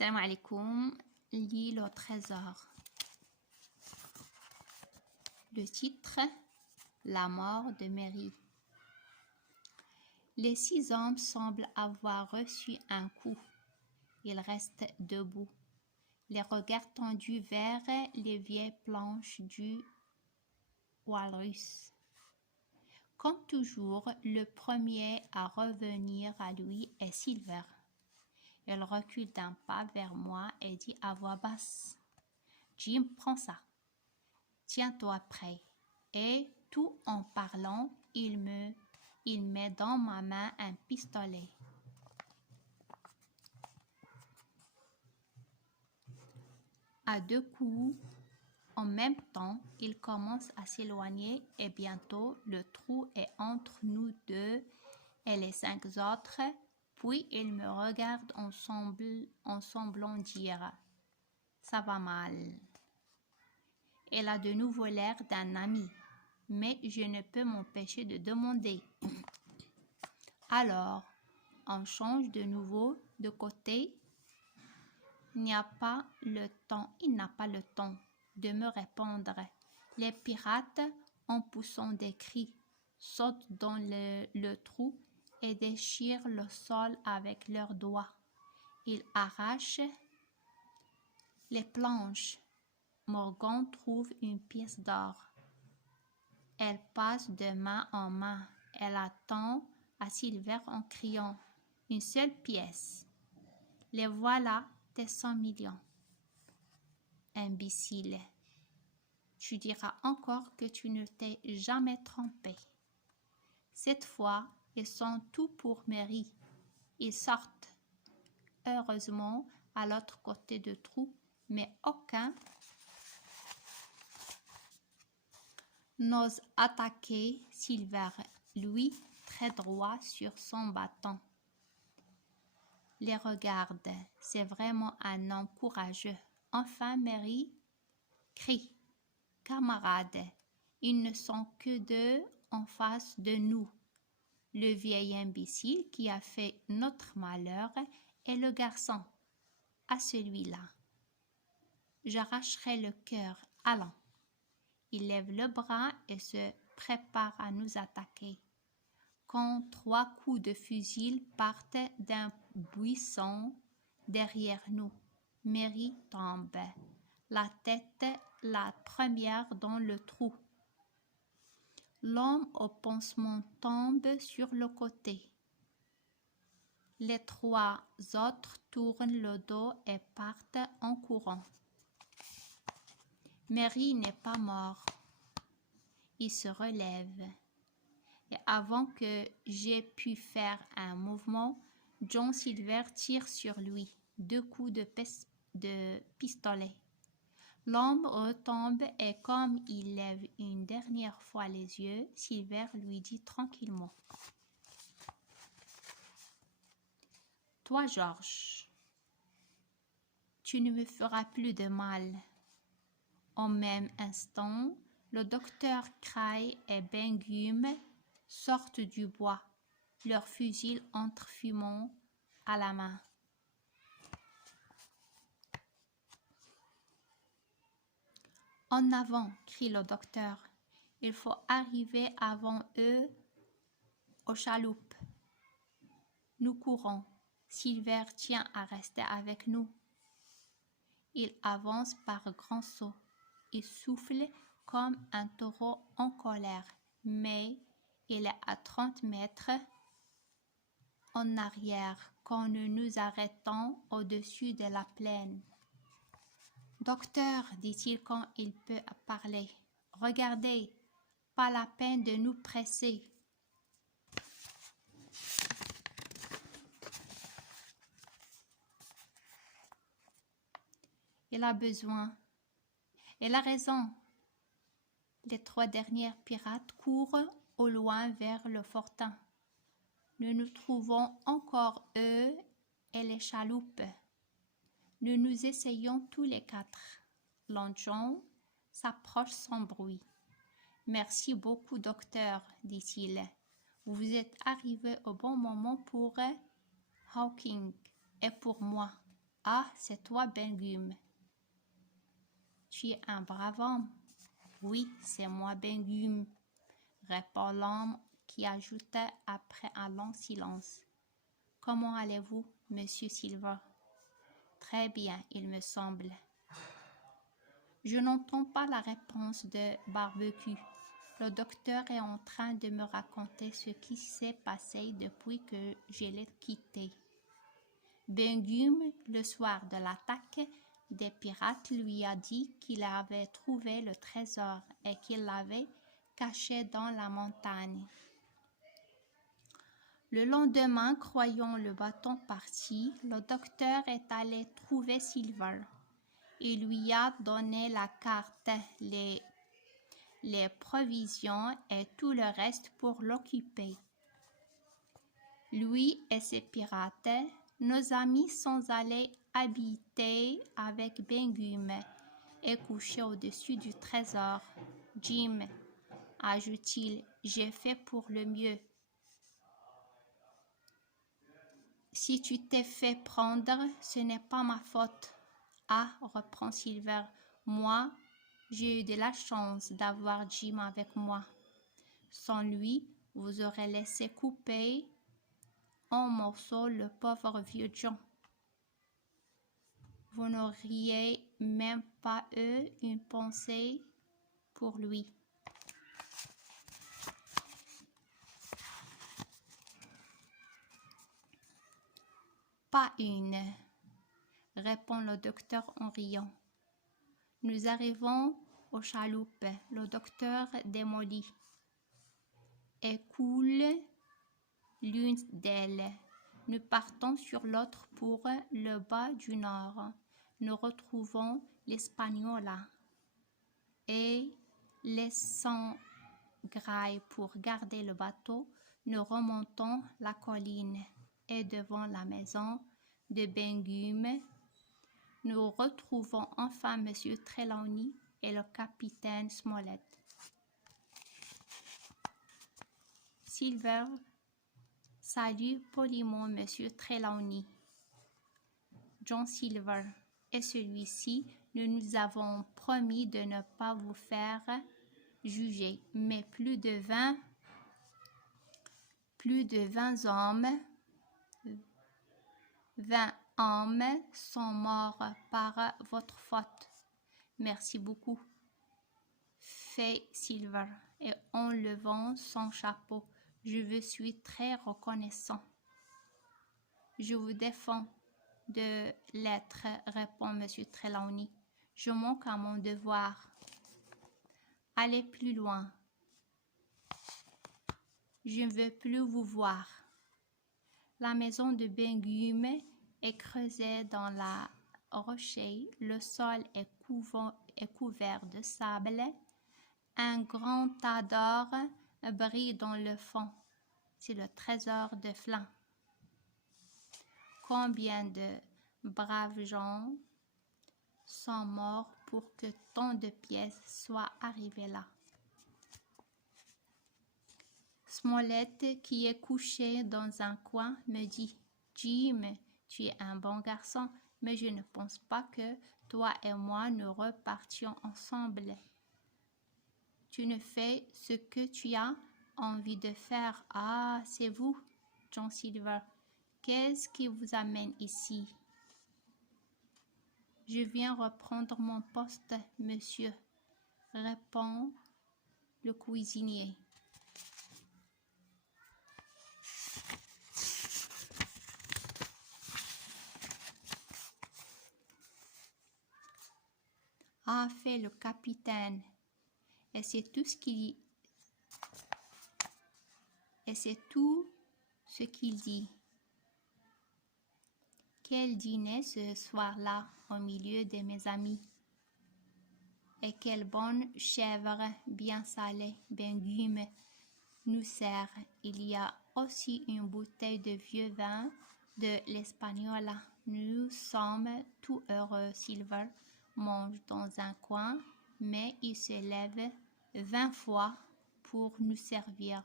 Salam alaikum, l'île au trésor. Le titre, la mort de Mary. Les 6 hommes semblent avoir reçu un coup. Ils restent debout, les regards tendus vers les vieilles planches du walrus. Comme toujours, le premier à revenir à lui est Silver. Elle recule d'un pas vers moi et dit à voix basse: « Jim, prends ça. Tiens-toi prêt. » Et tout en parlant, il met dans ma main un pistolet. À 2 coups, en même temps, il commence à s'éloigner et bientôt le trou est entre nous deux et les 5 autres. Puis il me regarde en semblant dire: « Ça va mal. » Elle a de nouveau l'air d'un ami, mais je ne peux m'empêcher de demander: « Alors, on change de nouveau de côté? » Il n'a pas le temps de me répondre. Les pirates, en poussant des cris, sautent dans le trou et déchirent le sol avec leurs doigts. Ils arrachent les planches. Morgan trouve une pièce d'or. Elle passe de main en main. Elle attend à Silver en criant: « Une seule pièce. Les voilà, tes 100 millions. » Imbécile, tu diras encore que tu ne t'es jamais trompé. Cette fois, ils sont tout pour Mary. Ils sortent, heureusement, à l'autre côté du trou, mais aucun n'ose attaquer Silver, lui, très droit sur son bâton. Les regarde, c'est vraiment un homme courageux. Enfin, Mary crie: « Camarades, ils ne sont que 2 en face de nous. Le vieil imbécile qui a fait notre malheur et le garçon. À celui-là, j'arracherai le cœur. Allons. » Il lève le bras et se prépare à nous attaquer. Quand 3 coups de fusil partent d'un buisson derrière nous, Mary tombe, la tête la première dans le trou. L'homme au pansement tombe sur le côté. Les 3 autres tournent le dos et partent en courant. Mary n'est pas mort. Il se relève. Et avant que j'aie pu faire un mouvement, John Silver tire sur lui 2 coups de pistolet. L'homme retombe et comme il lève une dernière fois les yeux, Silver lui dit tranquillement: « Toi, George, tu ne me feras plus de mal. » Au même instant, le docteur Cray et Bengume sortent du bois, leurs fusils entrefumant à la main. « En avant !» crie le docteur. « Il faut arriver avant eux aux chaloupes. » Nous courons. Silver tient à rester avec nous. Il avance par grands sauts. Il souffle comme un taureau en colère, mais il est à 30 mètres en arrière quand nous nous arrêtons au-dessus de la plaine. « Docteur, dit-il quand il peut parler, regardez, pas la peine de nous presser. » Il a besoin. Il a raison. Les 3 derniers pirates courent au loin vers le fortin. Nous nous trouvons encore eux et les chaloupes. Nous nous essayons tous les 4. Long John s'approche sans bruit. « Merci beaucoup, docteur, dit-il. Vous êtes arrivé au bon moment pour Hawking et pour moi. Ah, c'est toi, Bengume. Tu es un brave homme. Oui, c'est moi, Bengume, répond l'homme qui ajouta après un long silence. Comment allez-vous, monsieur Silver? Très bien, il me semble. Je n'entends pas la réponse de Barbecue. Le docteur est en train de me raconter ce qui s'est passé depuis que je l'ai quitté. Bengume, le soir de l'attaque des pirates, lui a dit qu'il avait trouvé le trésor et qu'il l'avait caché dans la montagne. Le lendemain, croyant le bâton parti, le docteur est allé trouver Silver. Il lui a donné la carte, les provisions et tout le reste pour l'occuper. Lui et ses pirates, nos amis sont allés habiter avec Bengume et coucher au-dessus du trésor. Jim, ajoute-t-il, j'ai fait pour le mieux. Si tu t'es fait prendre, ce n'est pas ma faute. Ah, reprend Silver, moi, j'ai eu de la chance d'avoir Jim avec moi. Sans lui, vous aurez laissé couper en morceaux le pauvre vieux John. Vous n'auriez même pas eu une pensée pour lui. Pas une, répond le docteur en riant. Nous arrivons aux chaloupes. Le docteur démolit et coule l'une d'elles. Nous partons sur l'autre pour le bas du nord. Nous retrouvons l'Espagnola et laissant Graille pour garder le bateau, nous remontons la colline et devant la maison de Bengume, nous retrouvons enfin M. Trelawney et le capitaine Smollett. Silver salue poliment M. Trelawney. John Silver et celui-ci, nous nous avons promis de ne pas vous faire juger, mais plus de 20 hommes sont morts par votre faute. Merci beaucoup, fait Silver, et en levant son chapeau. Je vous suis très reconnaissant. Je vous défends de l'être, répond M. Trelawney. Je manque à mon devoir. Allez plus loin. Je ne veux plus vous voir. La maison de Bengume est creusée dans la rocher. Le sol est couvert de sable. Un grand tas d'or brille dans le fond. C'est le trésor de Flin. Combien de braves gens sont morts pour que tant de pièces soient arrivées là. Smollett, qui est couché dans un coin, me dit « Jim, tu es un bon garçon, mais je ne pense pas que toi et moi nous repartions ensemble. Tu ne fais ce que tu as envie de faire. Ah, c'est vous, John Silver. Qu'est-ce qui vous amène ici? » Je viens reprendre mon poste, monsieur, répond le cuisinier. Ah, fait le capitaine, et c'est tout ce qu'il dit. Quel dîner ce soir-là au milieu de mes amis. Et quelle bonne chèvre bien salée, Bengume nous sert. Il y a aussi une bouteille de vieux vin de l'Espagnola. Nous sommes tout heureux. Silver mange dans un coin, mais il se lève 20 fois pour nous servir.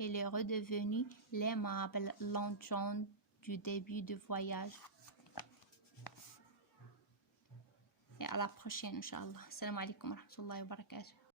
Il est redevenu l'aimable Long John du début du voyage. à la prochaine, Inch'Allah. Salam alaikum wa rahmatullahi wa barakatuh.